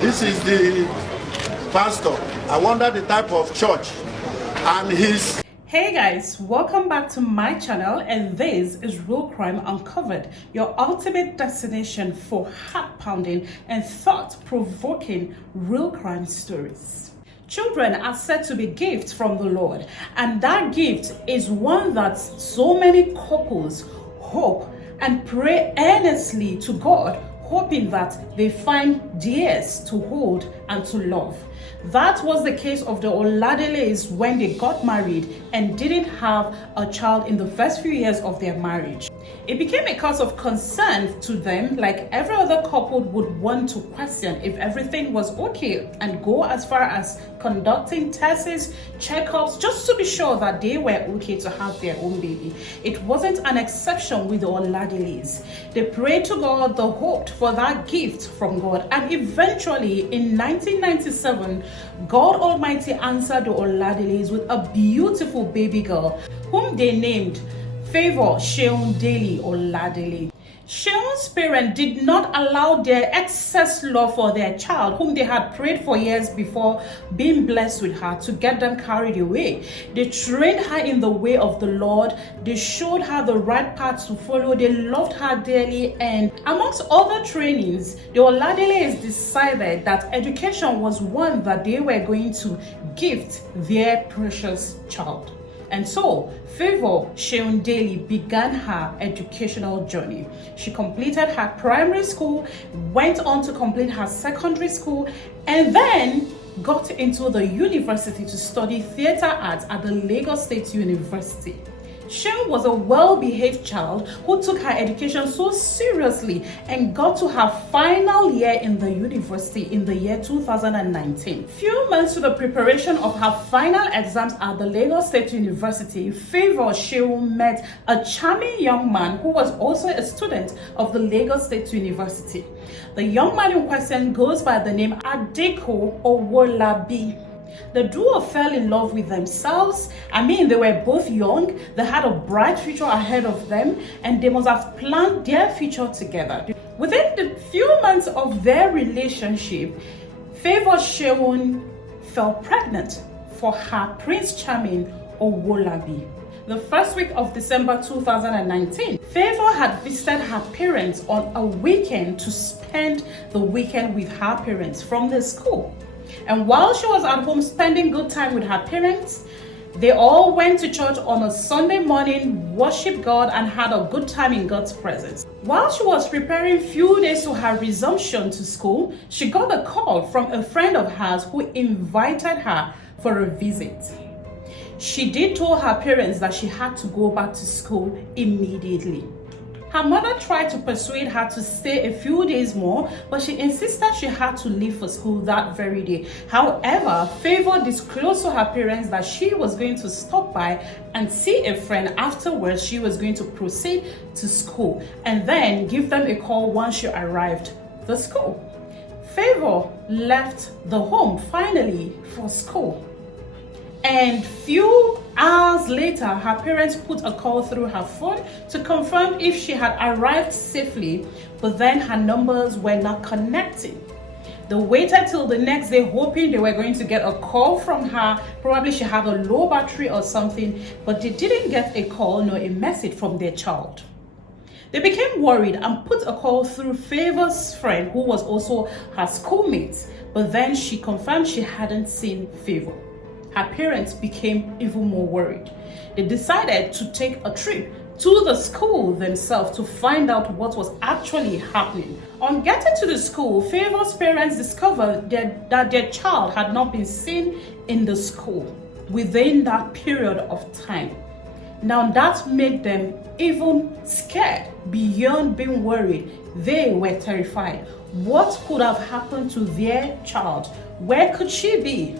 This is the pastor. I wonder the type of church and his. Hey guys, welcome back to my channel, and this is Real Crime Uncovered, your ultimate destination for heart-pounding and thought-provoking real crime stories. Children are said to be gifts from the Lord, and that gift is one that so many couples hope and pray earnestly to God, hoping that they find theirs to hold and to love. That was the case of the Oladeles when they got married and didn't have a child in the first few years of their marriage. It became a cause of concern to them, like every other couple would want to question if everything was okay and go as far as conducting tests, checkups, just to be sure that they were okay to have their own baby. It wasn't an exception with the Oladeles. They prayed to God, they hoped for that gift from God, and eventually in 1997, God Almighty answered the Oladeles with a beautiful baby girl whom they named Favour Seun Daley Oladele. Seun's parents did not allow their excess love for their child, whom they had prayed for years before being blessed with her, to get them carried away. They trained her in the way of the Lord. They showed her the right path to follow. They loved her dearly, and amongst other trainings, the Oladeles decided that education was one that they were going to gift their precious child. And so, Favour Seun Daley began her educational journey. She completed her primary school, went on to complete her secondary school, and then got into the university to study theatre arts at the Lagos State University. Seun was a well-behaved child who took her education so seriously and got to her final year in the university in the year 2019. Few months to the preparation of her final exams at the Lagos State University, Favour Seun met a charming young man who was also a student of the Lagos State University. The young man in question goes by the name Adeko Owolabi. The duo fell in love with themselves. They were both young, they had a bright future ahead of them, and they must have planned their future together. Within the few months of their relationship, Favour Seun fell pregnant for her Prince Charming Owolabi. The first week of December 2019, Favour had visited her parents on a weekend to spend the weekend with her parents from the school. And while she was at home spending good time with her parents, they all went to church on a Sunday morning, worshiped God, and had a good time in God's presence. While she was preparing few days to her resumption to school, she got a call from a friend of hers who invited her for a visit. She did tell her parents that she had to go back to school immediately. Her mother tried to persuade her to stay a few days more, but she insisted she had to leave for school that very day. However, Favour disclosed to her parents that she was going to stop by and see a friend. Afterwards, she was going to proceed to school and then give them a call once she arrived at the school. Favour left the home finally for school. And few hours later, her parents put a call through her phone to confirm if she had arrived safely, but then her numbers were not connecting. They waited till the next day, hoping they were going to get a call from her. Probably she had a low battery or something, but they didn't get a call nor a message from their child. They became worried and put a call through Favour's friend, who was also her schoolmate, but then she confirmed she hadn't seen Favour. Her parents became even more worried. They decided to take a trip to the school themselves to find out what was actually happening. On getting to the school, Favour's parents discovered that their child had not been seen in the school within that period of time. Now that made them even scared beyond being worried. They were terrified. What could have happened to their child? Where could she be?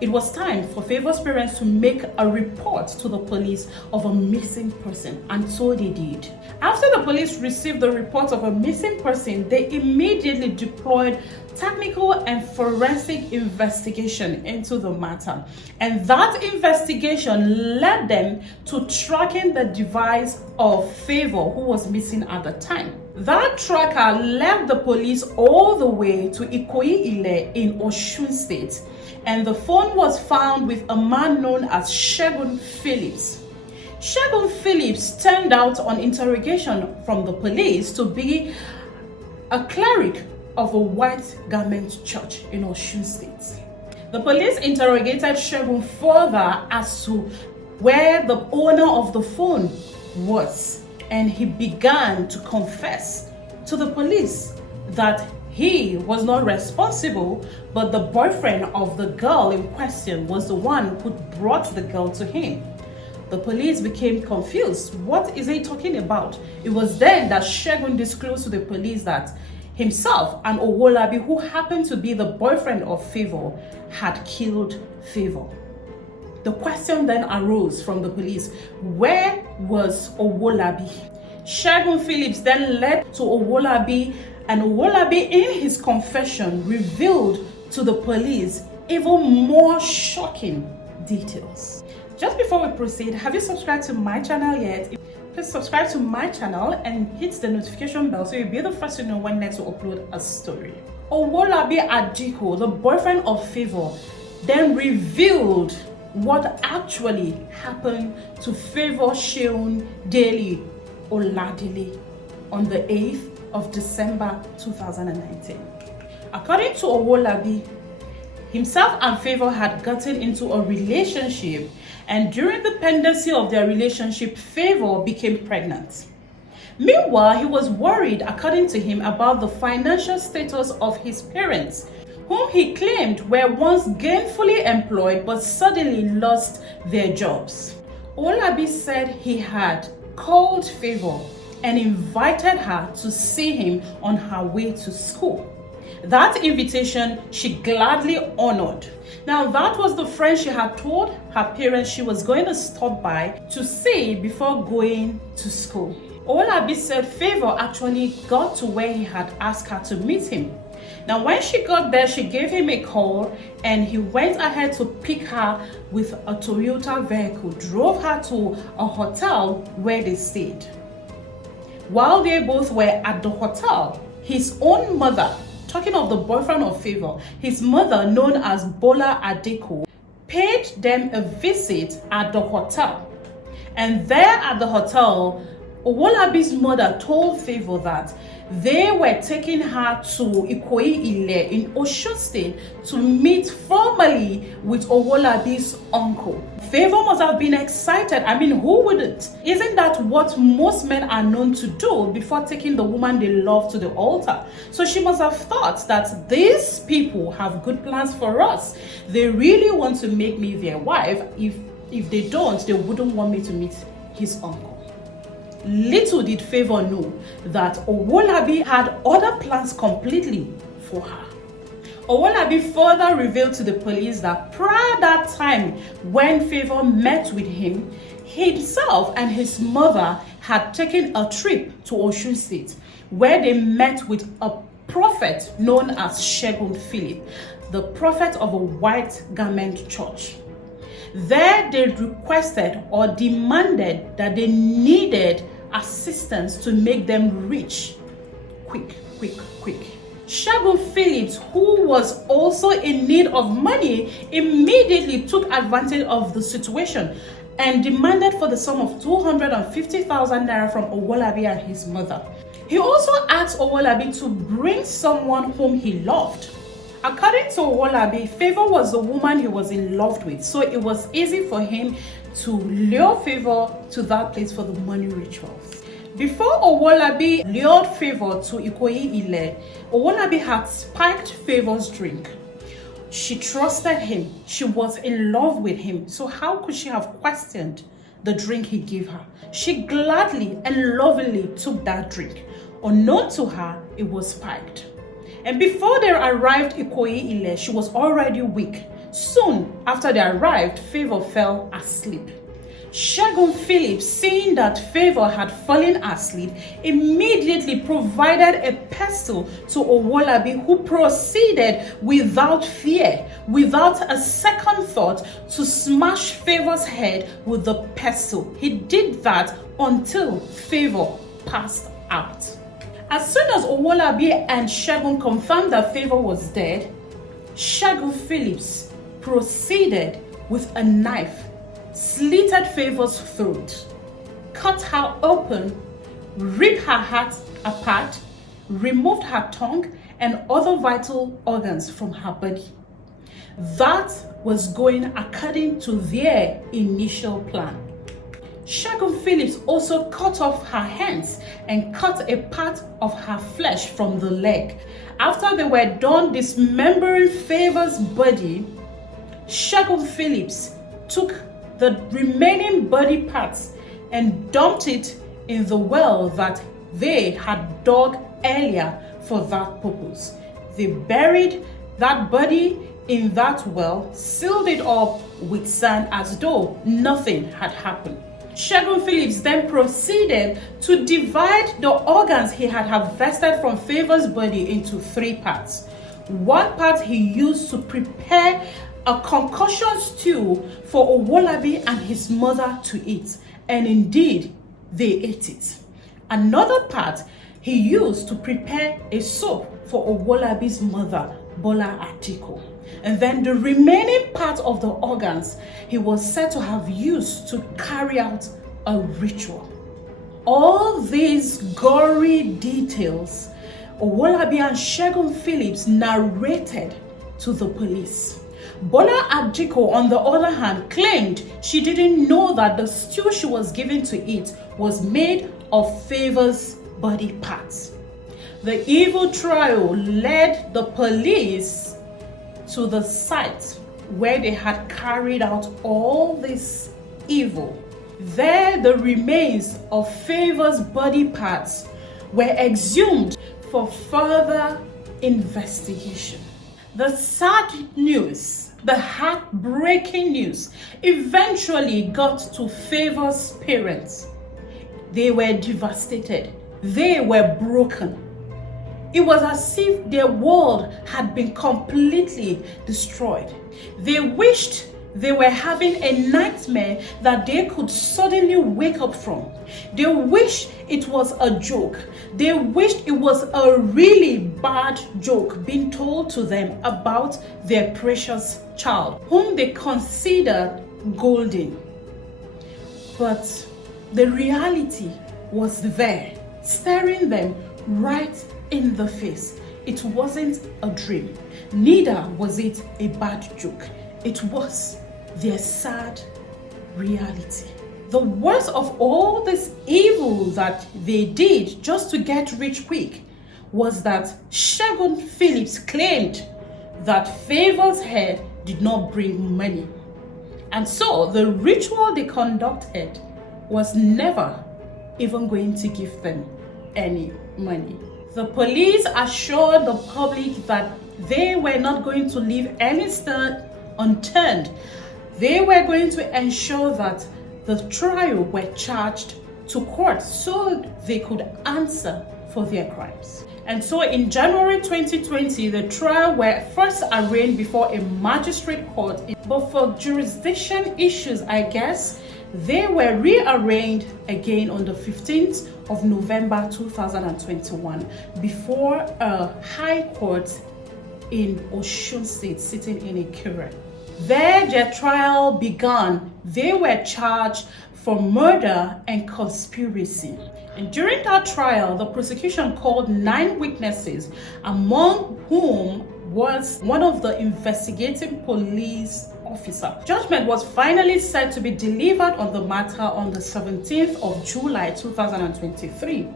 It was time for Favour's parents to make a report to the police of a missing person, and so they did. After the police received the report of a missing person, they immediately deployed technical and forensic investigation into the matter. And that investigation led them to tracking the device of Favour, who was missing at the time. That tracker led the police all the way to Ikoyi-Ile in Osun State, and the phone was found with a man known as Segun Phillips. Segun Phillips turned out on interrogation from the police to be a cleric of a white garment church in Osun State. The police interrogated Segun further as to where the owner of the phone was, and he began to confess to the police that he was not responsible, but the boyfriend of the girl in question was the one who brought the girl to him. The police became confused. What is he talking about? It was then that Segun disclosed to the police that himself and Owolabi, who happened to be the boyfriend of Favour, had killed Favour. The question then arose from the police, where was Owolabi? Segun Phillips then led to Owolabi, and Owolabi in his confession revealed to the police even more shocking details. Just before we proceed, have you subscribed to my channel yet? Please subscribe to my channel and hit the notification bell so you'll be the first to know when next to upload a story. Owolabi Adiko, the boyfriend of Favour, then revealed what actually happened to Favour Seun Daley Oladele on the 8th of December 2019. According to Owolabi, himself and Favour had gotten into a relationship, and during the pendency of their relationship, Favour became pregnant. Meanwhile, he was worried, according to him, about the financial status of his parents, whom he claimed were once gainfully employed but suddenly lost their jobs. Owolabi said he had called Favour and invited her to see him on her way to school. That invitation she gladly honored. Now, that was the friend she had told her parents she was going to stop by to see before going to school. Owolabi said Favour actually got to where he had asked her to meet him. Now, when she got there, she gave him a call and he went ahead to pick her with a Toyota vehicle, drove her to a hotel where they stayed. While they both were at the hotel, his own mother, talking of the boyfriend of Favour, his mother, known as Bola Adeko, paid them a visit at the hotel. And there at the hotel, Owolabi's mother told Favour that they were taking her to Ikoyi-Ile in Osun State to meet formally with Owolabi's uncle. Favour must have been excited. I mean, who wouldn't? Isn't that what most men are known to do before taking the woman they love to the altar? So she must have thought that these people have good plans for us. They really want to make me their wife. If they don't, they wouldn't want me to meet his uncle. Little did Favour know that Owolabi had other plans completely for her. Owolabi further revealed to the police that prior that time when Favour met with him, himself and his mother had taken a trip to Osun State where they met with a prophet known as Segun Phillips, the prophet of a white garment church. There they requested or demanded that they needed assistance to make them rich. Quick. Segun Phillips, who was also in need of money, immediately took advantage of the situation and demanded for the sum of 250,000 naira from Owolabi and his mother. He also asked Owolabi to bring someone whom he loved. According to Owolabi, Favour was the woman he was in love with, so it was easy for him to lure Favour to that place for the money rituals. Before Owolabi lured Favour to Ikoyi-Ile, Owolabi had spiked Favour's drink. She trusted him. She was in love with him. So how could she have questioned the drink he gave her? She gladly and lovingly took that drink. Unknown to her, it was spiked. And before they arrived Ikoyi-Ile, she was already weak. Soon after they arrived, Favour fell asleep. Segun Phillips, seeing that Favour had fallen asleep, immediately provided a pestle to Owolabi, who proceeded without fear, without a second thought, to smash Favour's head with the pestle. He did that until Favour passed out. As soon as Owolabi and Segun confirmed that Favour was dead, Segun Phillips proceeded with a knife, slitted Favour's throat, cut her open, ripped her heart apart, removed her tongue and other vital organs from her body. That was going according to their initial plan. Segun Phillips also cut off her hands and cut a part of her flesh from the leg. After they were done dismembering Favour's body, Segun Phillips took the remaining body parts and dumped it in the well that they had dug earlier for that purpose. They buried that body in that well, sealed it up with sand as though nothing had happened. Segun Phillips then proceeded to divide the organs he had harvested from Favour's body into 3 parts. One part he used to prepare a concussion stew for Owolabi and his mother to eat, and indeed they ate it. Another part he used to prepare a soup for Owolabi's mother, Bola Atiko. And then the remaining part of the organs he was said to have used to carry out a ritual. All these gory details Owolabi and Segun Phillips narrated to the police. Bola Atiko, on the other hand, claimed she didn't know that the stew she was given to eat was made of Favour's body parts. The evil trio led the police to the site where they had carried out all this evil. There, the remains of Favour's body parts were exhumed for further investigation. The sad news, the heartbreaking news, eventually got to Favour's parents. They were devastated. They were broken. It was as if their world had been completely destroyed. They wished they were having a nightmare that they could suddenly wake up from. They wished it was a joke. They wished it was a really bad joke being told to them about their precious child, whom they considered golden. But the reality was there, staring them right in the face. It wasn't a dream. Neither was it a bad joke. It was their sad reality. The worst of all this evil that they did just to get rich quick was that Segun Phillips claimed that Favour's head did not bring money. And so the ritual they conducted was never even going to give them any money. The police assured the public that they were not going to leave any stone unturned. They were going to ensure that the trio were charged to court so they could answer for their crimes. And so in January 2020, the trial were first arraigned before a magistrate court. But for jurisdiction issues, I guess, they were rearranged again on the 15th of November 2021 before a high court in Osun State sitting in Akure. There their trial began. They were charged for murder and conspiracy. And during that trial, the prosecution called 9 witnesses, among whom was one of the investigating police officer. Judgment was finally set to be delivered on the matter on the 17th of July 2023.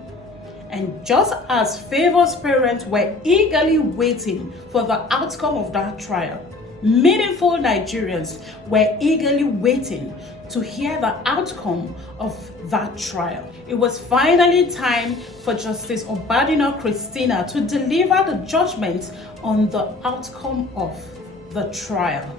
And just as Favour's parents were eagerly waiting for the outcome of that trial, meaningful Nigerians were eagerly waiting to hear the outcome of that trial. It was finally time for Justice Obadina Christina to deliver the judgment on the outcome of the trial.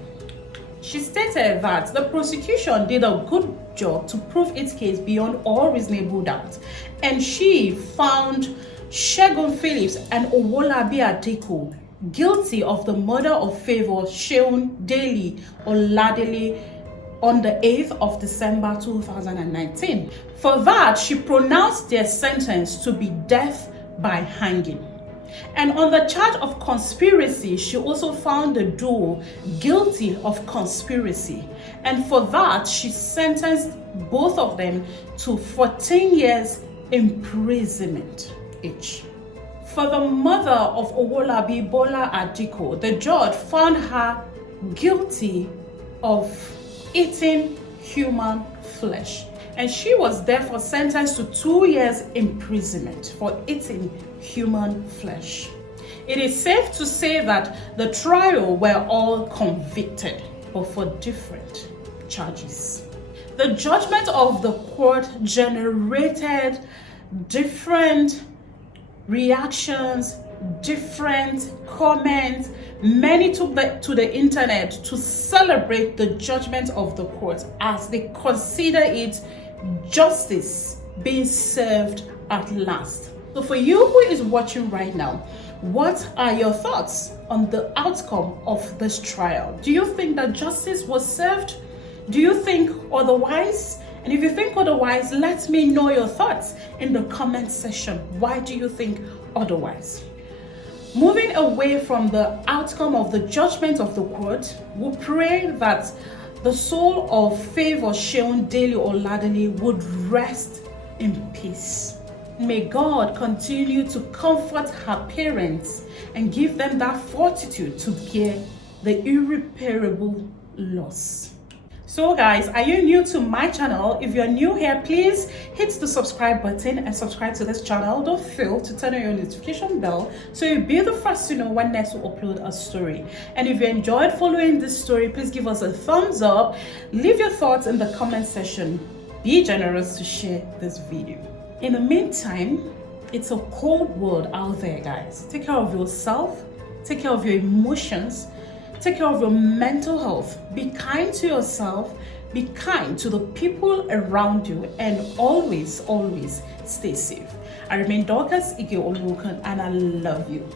She stated that the prosecution did a good job to prove its case beyond all reasonable doubt, and she found Segun Phillips and Owolabi Atiko guilty of the murder of Favour Seun Daley Oladele on the 8th of December 2019. For that, she pronounced their sentence to be death by hanging. And on the charge of conspiracy, she also found the duo guilty of conspiracy. And for that, she sentenced both of them to 14 years imprisonment each. For the mother of Owolabi, Bola Adiko, the judge found her guilty of eating human flesh. And she was therefore sentenced to 2 years imprisonment for eating human flesh. It is safe to say that the trio were all convicted, but for different charges. The judgment of the court generated different reactions, different comments. Many took to the internet to celebrate the judgment of the court as they consider it justice being served at last. So for you who is watching right now, what are your thoughts on the outcome of this trial? Do you think that justice was served? Do you think otherwise? And if you think otherwise, let me know your thoughts in the comment section. Why do you think otherwise? Moving away from the outcome of the judgment of the court, we pray that the soul of Favour Seun Daley Oladele would rest in peace. May God continue to comfort her parents and give them that fortitude to bear the irreparable loss. So guys, are you new to my channel? If you're new here, please hit the subscribe button and subscribe to this channel. Don't fail to turn on your notification bell so you'll be the first to know when next we upload a story. And if you enjoyed following this story, please give us a thumbs up. Leave your thoughts in the comment section. Be generous to share this video. In the meantime, it's a cold world out there, guys. Take care of yourself. Take care of your emotions. Take care of your mental health. Be kind to yourself. Be kind to the people around you, and always, always stay safe. I remain Dorcas Ige Olukan, and I love you.